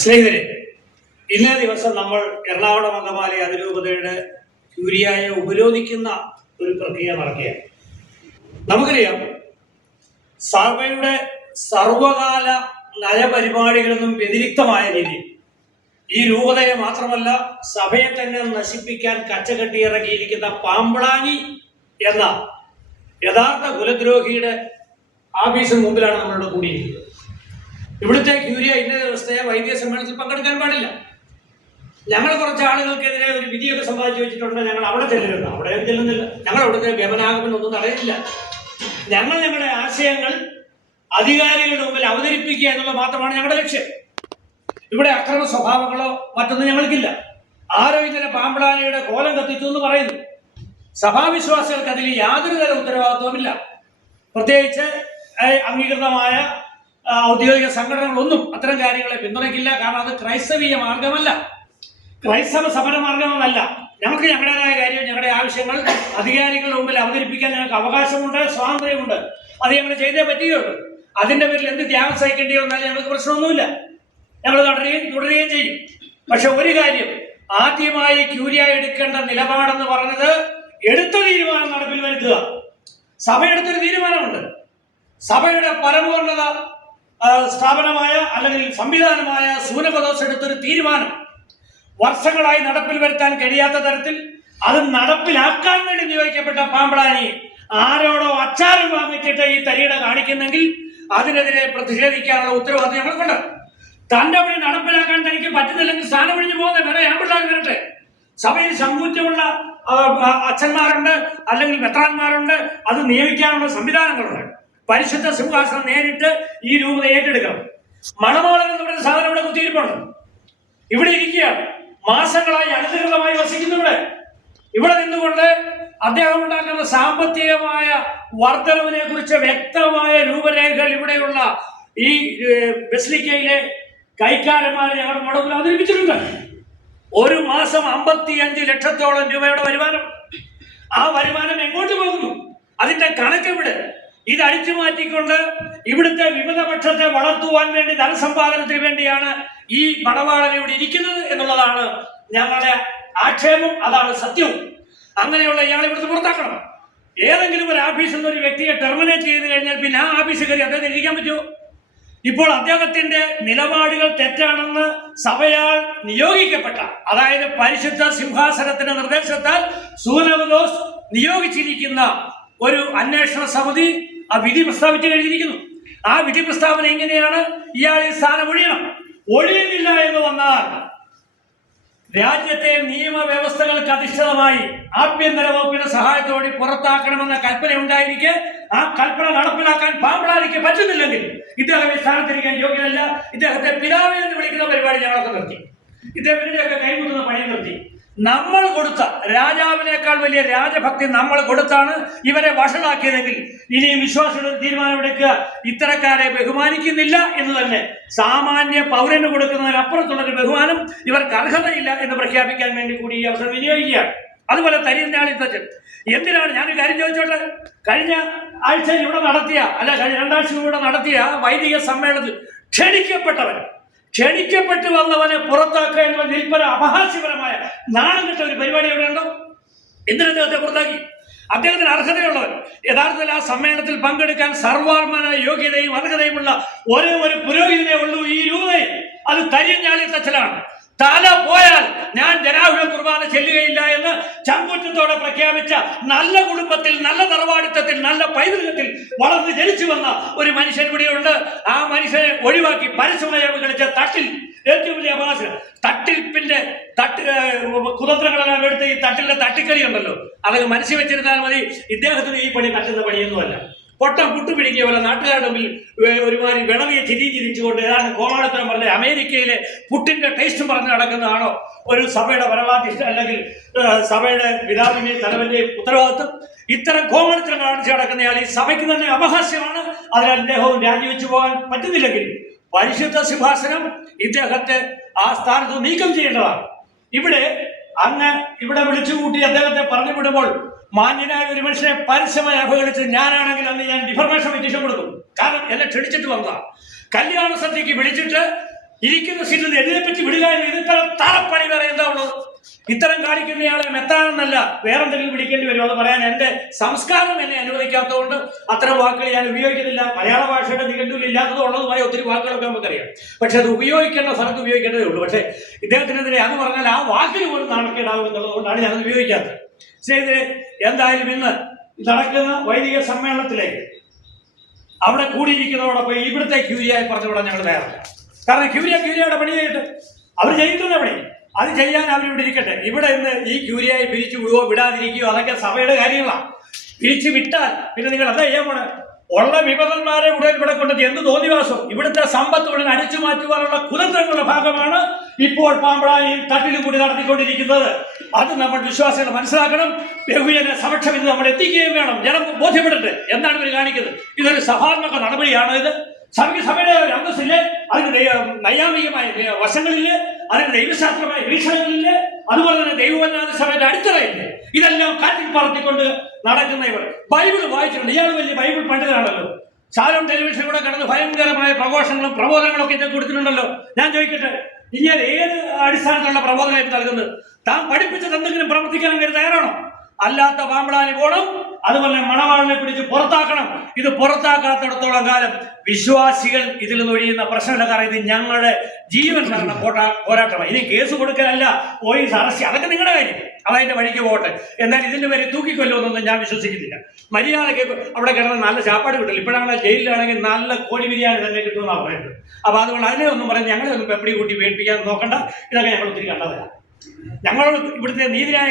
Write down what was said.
സ്നേഹിതരെ ഇന്നേ ദിവസം നമ്മൾ എറണാകുളം അങ്കമാലി അതിരൂപതയുടെ ക്യൂരിയായ ഉപരോധിക്കുന്ന ഒരു പ്രക്രിയ നടക്കുകയാണ്. നമുക്കറിയാം സഭയുടെ സർവകാല നയപരിപാടികളിൽ നിന്നും വ്യതിരിക്തമായ രീതിയിൽ ഈ രൂപതയെ മാത്രമല്ല സഭയെ തന്നെ നശിപ്പിക്കാൻ കച്ചകെട്ടിയിറങ്ങിയിരിക്കുന്ന പാമ്പ്ളാനി എന്ന യഥാർത്ഥ കുലദ്രോഹിയുടെ ആഫീസിന് മുമ്പിലാണ് നമ്മളോട് കൂടിയിരിക്കുന്നത്. ഇവിടുത്തെ ക്യൂരിയ ഇന്ന ദിവസത്തെ വൈദ്യ സമ്മേളനത്തിൽ പങ്കെടുക്കാൻ പാടില്ല. ഞങ്ങൾ കുറച്ച് ആളുകൾക്കെതിരെ ഒരു വിധിയൊക്കെ സമ്പാദിച്ചു വെച്ചിട്ടുണ്ട്. ഞങ്ങൾ അവിടെ ചെല്ലരുത്. അവിടെ ചെല്ലുന്നില്ല. ഞങ്ങൾ അവിടുത്തെ ഗമനാഗമനം ഒന്നും തടയുന്നില്ല. ഞങ്ങൾ ഞങ്ങളുടെ ആശയങ്ങൾ അധികാരികളുടെ മുമ്പിൽ അവതരിപ്പിക്കുക എന്നുള്ളത് മാത്രമാണ് ഞങ്ങളുടെ ലക്ഷ്യം. ഇവിടെ അക്രമ സ്വഭാവങ്ങളോ മറ്റൊന്നും ഞങ്ങൾക്കില്ല. ആരോ ഇന്നലെ പാമ്പളാനയുടെ കോലം കത്തിച്ചു എന്ന് പറയുന്നു. സഭാവിശ്വാസികൾക്ക് അതിൽ യാതൊരു തര ഉത്തരവാദിത്വമില്ല പ്രത്യേകിച്ച് അംഗീകൃതമായ ഔദ്യോഗിക സംഘടനകളൊന്നും അത്തരം കാര്യങ്ങളെ പിന്തുണയ്ക്കില്ല. കാരണം അത് ക്രൈസ്തവീയ മാർഗമല്ല ക്രൈസ്തവ സമര മാർഗമല്ല ഞങ്ങൾക്ക് ഞങ്ങളുടേതായ കാര്യം ഞങ്ങളുടെ ആവശ്യങ്ങൾ അധികാരികളുടെ മുമ്പിൽ അവതരിപ്പിക്കാൻ ഞങ്ങൾക്ക് അവകാശമുണ്ട് സ്വാതന്ത്ര്യമുണ്ട്. അത് ഞങ്ങൾ ചെയ്തേ പറ്റുകയുള്ളൂ. അതിന്റെ പേരിൽ എന്ത് ത്യാഗം സഹിക്കേണ്ടി വന്നാലും ഞങ്ങൾക്ക് പ്രശ്നമൊന്നുമില്ല. ഞങ്ങൾ തുടരുകയും തുടരുകയും ചെയ്യും. പക്ഷെ ഒരു കാര്യം ആദ്യമായി ക്യൂരിയ എടുക്കേണ്ട നിലപാടെന്ന് പറഞ്ഞത് എടുത്ത തീരുമാനം നടപ്പിൽ വരുത്തുക. സഭയെടുത്തൊരു തീരുമാനമുണ്ട്. സഭയുടെ പരമോന്നത സ്ഥാപനമായ അല്ലെങ്കിൽ സംവിധാനമായ സൂനപദോസ് എടുത്തൊരു തീരുമാനം വർഷങ്ങളായി നടപ്പിൽ വരുത്താൻ കഴിയാത്ത തരത്തിൽ അത് നടപ്പിലാക്കാൻ വേണ്ടി നിയോഗിക്കപ്പെട്ട പാമ്പളാനി ആരോടോ അച്ചാരം വാങ്ങിച്ചിട്ട് ഈ തരിയുടെ കാണിക്കുന്നെങ്കിൽ അതിനെതിരെ പ്രതിഷേധിക്കാനുള്ള ഉത്തരവാദിത്വം ഞങ്ങൾക്കുണ്ട്. തന്റെ വഴി നടപ്പിലാക്കാൻ തനിക്ക് പറ്റുന്നില്ലെങ്കിൽ സ്ഥാനം ഒഴിഞ്ഞു പോകുന്ന വേറെ ആമ്പിള്ളാർ വരട്ടെ. സഭയിൽ സങ്കൂറ്റമുള്ള അച്ഛന്മാരുണ്ട് അല്ലെങ്കിൽ വെത്രാന്മാരുണ്ട് അത് നിയമിക്കാനുള്ള സംവിധാനങ്ങളുണ്ട്. പരിശുദ്ധ സിംഹാസനം നേരിട്ട് ഈ രൂപത ഏറ്റെടുക്കണം. മണമോളൻ എന്ന് പറയുന്ന സാധനം ഇവിടെ കുത്തിയിരിപ്പുണ്ട്. ഇവിടെ ഇരിക്കുകയാണ്. മാസങ്ങളായി അനധികൃതമായി വസിക്കുന്നു ഇവിടെ. ഇവിടെ നിന്നുകൊണ്ട് അദ്ദേഹം ഉണ്ടാക്കുന്ന സാമ്പത്തികമായ വർധനവിനെ കുറിച്ച് വ്യക്തമായ രൂപരേഖകൾ ഇവിടെയുള്ള ഈ ബെസ്ലിക്കയിലെ കൈക്കാരന്മാരെ ഞങ്ങൾ മുടങ്ങിൽ അവതരിപ്പിച്ചിട്ടുണ്ട്. ഒരു മാസം അമ്പത്തി അഞ്ച് ലക്ഷത്തോളം രൂപയുടെ വരുമാനം. ആ വരുമാനം എങ്ങോട്ട് പോകുന്നു? അതിന്റെ കണക്കെവിടെ? ഇത് അടിച്ചു മാറ്റിക്കൊണ്ട് ഇവിടുത്തെ വിമതപക്ഷത്തെ വളർത്തുവാൻ വേണ്ടി ധനസമ്പാദനത്തിന് വേണ്ടിയാണ് ഈ പടവാളൻ ഇവിടെ ഇരിക്കുന്നത് എന്നുള്ളതാണ് ഞങ്ങളുടെ ആക്ഷേപം. അതാണ് സത്യവും. അങ്ങനെയുള്ള ഇയാളെ ഇവിടുത്തെ പുറത്താക്കണം. ഏതെങ്കിലും ഒരു ഓഫീസിൽ നിന്ന് ഒരു വ്യക്തിയെ ടെർമിനേറ്റ് ചെയ്ത് കഴിഞ്ഞാൽ പിന്നെ ആ ഓഫീസിൽ കയറി അദ്ദേഹത്തിന് ഇരിക്കാൻ പറ്റുമോ? ഇപ്പോൾ അദ്ദേഹത്തിന്റെ നിലപാടുകൾ തെറ്റാണെന്ന് സഭയാൽ നിയോഗിക്കപ്പെട്ട അതായത് പരിശുദ്ധ സിംഹാസനത്തിന്റെ നിർദ്ദേശത്താൽ സൂനവദോസ് നിയോഗിച്ചിരിക്കുന്ന ഒരു അന്വേഷണ സമിതി ആ വിധി പ്രസ്താവിച്ചു കഴിഞ്ഞിരിക്കുന്നു ആ വിധി പ്രസ്താവന എങ്ങനെയാണ്? ഇയാൾ ഈ സ്ഥാനം ഒഴിയണം. ഒഴിയുന്നില്ല എന്ന് വന്നാൽ രാജ്യത്തെ നിയമവ്യവസ്ഥകൾക്ക് അധിഷ്ഠിതമായി ആഭ്യന്തര വകുപ്പിന്റെ സഹായത്തോടെ പുറത്താക്കണമെന്ന കൽപ്പന ഉണ്ടായിരിക്കെ ആ കൽപ്പന നടപ്പിലാക്കാൻ പാമ്പളാലിക്ക് പറ്റുന്നില്ലെങ്കിൽ ഇദ്ദേഹം ഈ സ്ഥാനത്തിരിക്കാൻ യോഗ്യനല്ല. ഇദ്ദേഹത്തെ പിതാവ് എന്ന് വിളിക്കുന്ന പരിപാടി ഞങ്ങളൊക്കെ നിർത്തി. ഇദ്ദേഹത്തിന്റെ ഒക്കെ കൈമുട്ടുന്ന പണി നിർത്തി. നമ്മൾ കൊടുത്ത രാജാവിനേക്കാൾ വലിയ രാജഭക്തി നമ്മൾ കൊടുത്താണ് ഇവരെ വഷളാക്കിയതെങ്കിൽ. ഇനിയും വിശ്വാസികൾ ഒരു തീരുമാനമെടുക്കുക ഇത്തരക്കാരെ ബഹുമാനിക്കുന്നില്ല എന്ന് തന്നെ സാമാന്യ പൗരന് കൊടുക്കുന്നതിനപ്പുറത്തുള്ള ഒരു ബഹുമാനം ഇവർക്ക് അർഹതയില്ല എന്ന് പ്രഖ്യാപിക്കാൻ വേണ്ടി കൂടി ഈ അവസരം വിനിയോഗിക്കുകയാണ്. അതുപോലെ തരിയന്താളി തച്ചൻ എന്തിനാണ് ഞാനൊരു കാര്യം ചോദിച്ചോട്ടെ? കഴിഞ്ഞ ആഴ്ച ഇവിടെ നടത്തിയ അല്ല കഴിഞ്ഞ രണ്ടാഴ്ച ഇവിടെ നടത്തിയ വൈദിക സമ്മേളനത്തിൽ ക്ഷണിക്കപ്പെട്ടവൻ ക്ഷണിക്കപ്പെട്ടു വന്നവനെ പുറത്താക്കുക എന്നുള്ള വിൽപ്പന അപഹാസ്യപരമായ നാണം കിട്ട ഒരു പരിപാടി എവിടെ ഉണ്ടോ? എന്തിനാ അദ്ദേഹത്തെ പുറത്താക്കി. അദ്ദേഹത്തിന് അർഹതയുള്ളവൻ. യഥാർത്ഥത്തിൽ ആ സമ്മേളനത്തിൽ പങ്കെടുക്കാൻ സർവാത്മന യോഗ്യതയും അർഹതയുമുള്ള ഒരേ ഒരു പുരോഹിതനെ ഉള്ളൂ ഈ രൂപതയിൽ. അത് തരിഞ്ഞാളി തച്ചലാണ് തല പോയാൽ ഞാൻ ജനാഹുല കുർബാന ചെല്ലുകയില്ല എന്ന് ചങ്കുറ്റത്തോടെ പ്രഖ്യാപിച്ച നല്ല കുടുംബത്തിൽ നല്ല തറവാടിത്തത്തിൽ നല്ല പൈതൃകത്തിൽ വളർന്ന് ജനിച്ചു വന്ന ഒരു മനുഷ്യൻ ഇവിടെയുണ്ട്. ആ മനുഷ്യനെ ഒഴിവാക്കി പരസ്യമായി കളിച്ച തട്ടിൽ ഏറ്റവും വലിയ അപകാശം തട്ടിപ്പിന്റെ തട്ട് കുതന്ത്രങ്ങളെല്ലാം എടുത്ത് ഈ തട്ടിലെ തട്ടിക്കളി ഉണ്ടല്ലോ. അതൊക്കെ മനസ്സിൽ വെച്ചിരുന്നാൽ മതി. ഇദ്ദേഹത്തിന് ഈ പണി പറ്റുന്ന പണിയൊന്നുമല്ല. പൊട്ടം പുട്ടുപിടിക്കിയ പോലെ നാട്ടുകാരുടെ മുമ്പിൽ ഒരുമാതിരി വിളവിയ ചിരി ചിരിച്ചുകൊണ്ട് ഏതാണ് കോമാളിത്തരം പറഞ്ഞ അമേരിക്കയിലെ പുട്ടിന്റെ ടേസ്റ്റ് പറഞ്ഞ് നടക്കുന്നതാണോ? ഒരു സഭയുടെ പരമാധിഷ്ഠ അല്ലെങ്കിൽ സഭയുടെ പിതാവിന്റെയും തലവന്റെയും ഉത്തരവാദിത്വം? ഇത്തരം കോമാളിത്തരം കാണിച്ച് നടക്കുന്നയാൾ ഈ സഭയ്ക്ക് തന്നെ അപഹാസ്യമാണ്. അതിനാൽ അദ്ദേഹവും രാജിവെച്ചു പോകാൻ പറ്റുന്നില്ലെങ്കിൽ പരിശുദ്ധ സിംഹാസനം ഇദ്ദേഹത്തെ ആ സ്ഥാനത്ത് നീക്കം ചെയ്യേണ്ടതാണ്. ഇവിടെ അങ്ങ് ഇവിടെ വിളിച്ചുകൂട്ടി അദ്ദേഹത്തെ പറഞ്ഞു വിടുമ്പോൾ മാന്യനായ ഒരു മനുഷ്യനെ പരസ്യമായി അവഗണിച്ച് ഞാനാണെങ്കിൽ അന്ന് ഞാൻ ഡിഫർമേഷൻ പെറ്റീഷൻ കൊടുക്കും കാരണം എന്നെ ക്ഷണിച്ചിട്ട് വന്നതാ. കല്യാണ സദ്യക്ക് വിളിച്ചിട്ട് ഇരിക്കുന്ന സീറ്റിൽ നിന്ന് പറ്റി വിടുക എന്ന് താറപ്പണി വേറെ എന്താ ഉള്ളത്? ഇത്തരം കാണിക്കുന്നയാളെ മെത്താണെന്നല്ല വേറെന്തെങ്കിലും വിളിക്കേണ്ടി വരുമോ എന്ന് പറയാൻ എന്റെ സംസ്കാരം എന്നെ അനുവദിക്കാത്തതുകൊണ്ട് അത്തരം വാക്കുകൾ ഞാൻ ഉപയോഗിക്കുന്നില്ല. മലയാള ഭാഷയുടെ നിഘണ്ടുവിൽ ഇല്ലാത്തത് ഉള്ളതുമായ ഒത്തിരി വാക്കുകളൊക്കെ നമുക്കറിയാം. പക്ഷെ അത് ഉപയോഗിക്കേണ്ട സ്ഥലത്ത് ഉപയോഗിക്കേണ്ടതേ ഉള്ളൂ. പക്ഷേ ഇദ്ദേഹത്തിനെതിരെ അത് പറഞ്ഞാൽ ആ വാക്കിന് പോലും നാണക്കേടാവും എന്നുള്ളതുകൊണ്ടാണ് ഞാനത് ഉപയോഗിക്കാത്തത്. സ്നേഹിതരെ എന്തായാലും ഇന്ന് നടക്കുന്ന വൈദിക സമ്മേളനത്തിലേക്ക് അവിടെ കൂടിയിരിക്കുന്നതോടൊപ്പം ഇവിടുത്തെ ക്യൂരിയായി പറഞ്ഞുവിടാൻ ഞങ്ങൾ തയ്യാറല്ല. കാരണം ക്യൂരിയ ക്യൂരിയയുടെ പണി ചെയ്തിട്ട് അവർ ജയിക്കുന്ന പണി. അത് ചെയ്യാൻ അവരിവിടെ ഇരിക്കട്ടെ. ഇവിടെ ഇന്ന് ഈ ക്യൂരിയായി പിരിച്ചു വിടുവോ വിടാതിരിക്കുകയോ അതൊക്കെ സഭയുടെ കാര്യങ്ങളാണ് പിരിച്ചു വിട്ടാൽ പിന്നെ നിങ്ങൾ എന്താ ചെയ്യാൻ പോണേ? ഉള്ള വിപതന്മാരെ ഉടൻ ഇവിടെ കൊണ്ടെത്തി എന്ത് തോന്നിവാസം? ഇവിടുത്തെ സമ്പത്ത് ഉടൻ അടിച്ചു മാറ്റുവാനുള്ള കുതന്ത്രങ്ങളുടെ ഭാഗമാണ് ഇപ്പോൾ പാമ്പളായി തട്ടിലും കൂടി നടത്തിക്കൊണ്ടിരിക്കുന്നത്. അത് നമ്മൾ വിശ്വാസികൾ മനസ്സിലാക്കണം. ബഹുജന സമക്ഷം ഇത് നമ്മൾ എത്തിക്കുകയും വേണം. ജനം ബോധ്യപ്പെടട്ടെ. എന്താണ് ഇവർ കാണിക്കുന്നത്? ഇതൊരു സഭാത്മക നടപടിയാണ് ഇത്? സർവീസ് സഭയുടെ അന്തസ്സില്ലേ അതിന് നൈയാമികമായ വശങ്ങളില്ലേ അതിന് ദൈവശാസ്ത്രമായ വീക്ഷണങ്ങളില്ലേ അതുപോലെ തന്നെ ദൈവവചന സഭയുടെ അടിത്തറയില്ലേ? ഇതെല്ലാം കാറ്റിൽ പറത്തിക്കൊണ്ട് നടക്കുന്ന ഇവർ. ബൈബിൾ വായിച്ചിട്ടുണ്ട്. ഇയാൾ വലിയ ബൈബിൾ പണ്ഡിതരാണല്ലോ പണ്ഡിതനാണല്ലോ ടെലിവിഷൻ ടെലിവിഷനിലൂടെ കടന്ന് ഭയങ്കരമായ പ്രഘോഷങ്ങളും പ്രബോധനങ്ങളും ഒക്കെ ഇതൊക്കെ കൊടുത്തിട്ടുണ്ടല്ലോ. ഞാൻ ചോദിക്കട്ടെ ഇയാൾ ഏത് അടിസ്ഥാനത്തിലുള്ള പ്രബോധനമായിട്ട് നൽകുന്നത്? താൻ പഠിപ്പിച്ചത് എന്തെങ്കിലും പ്രവർത്തിക്കാൻ തയ്യാറാണോ? അല്ലാത്ത പാമ്പളാനി പോണം. അതുപോലെ മണവാളിനെ പിടിച്ച് പുറത്താക്കണം. ഇത് പുറത്താക്കാത്തിടത്തോളം കാലം വിശ്വാസികൾ ഇതിൽ നിന്ന് ഒഴിയുന്ന പ്രശ്നമില്ല. കാരണം ഇത് ഞങ്ങളുടെ ജീവൻ കാരണം പോട്ടാ പോരാട്ടമാണ്. ഇനി കേസ് കൊടുക്കലല്ല പോലീസ് അറസ്റ്റ് അതൊക്കെ നിങ്ങളുടെ കാര്യം. അതതിന്റെ വഴിക്ക് പോകട്ടെ. എന്നാൽ ഇതിന്റെ പേര് തൂക്കിക്കൊല്ലുമെന്നൊന്നും ഞാൻ വിശ്വസിക്കുന്നില്ല. മര്യാദയ്ക്ക് അവിടെ കിടന്ന് നല്ല ചാപ്പാട് കിട്ടില്ല ഇപ്പോഴാണ് ജയിലിലാണെങ്കിൽ നല്ല കോഴി ബിരിയാണി തന്നെ കിട്ടുമെന്നാണ് പറയുന്നത്. അപ്പൊ അതുകൊണ്ട് അതിനെ ഒന്നും പറഞ്ഞ് ഞങ്ങളെ ഒന്നും പെപ്പടി കൂട്ടി വേൽപ്പിക്കാൻ നോക്കണ്ട. ഇതൊക്കെ ഞങ്ങൾ ഒത്തിരി കണ്ടതല്ല ഞങ്ങളോട് ഇവിടുത്തെ നീതിന്യായ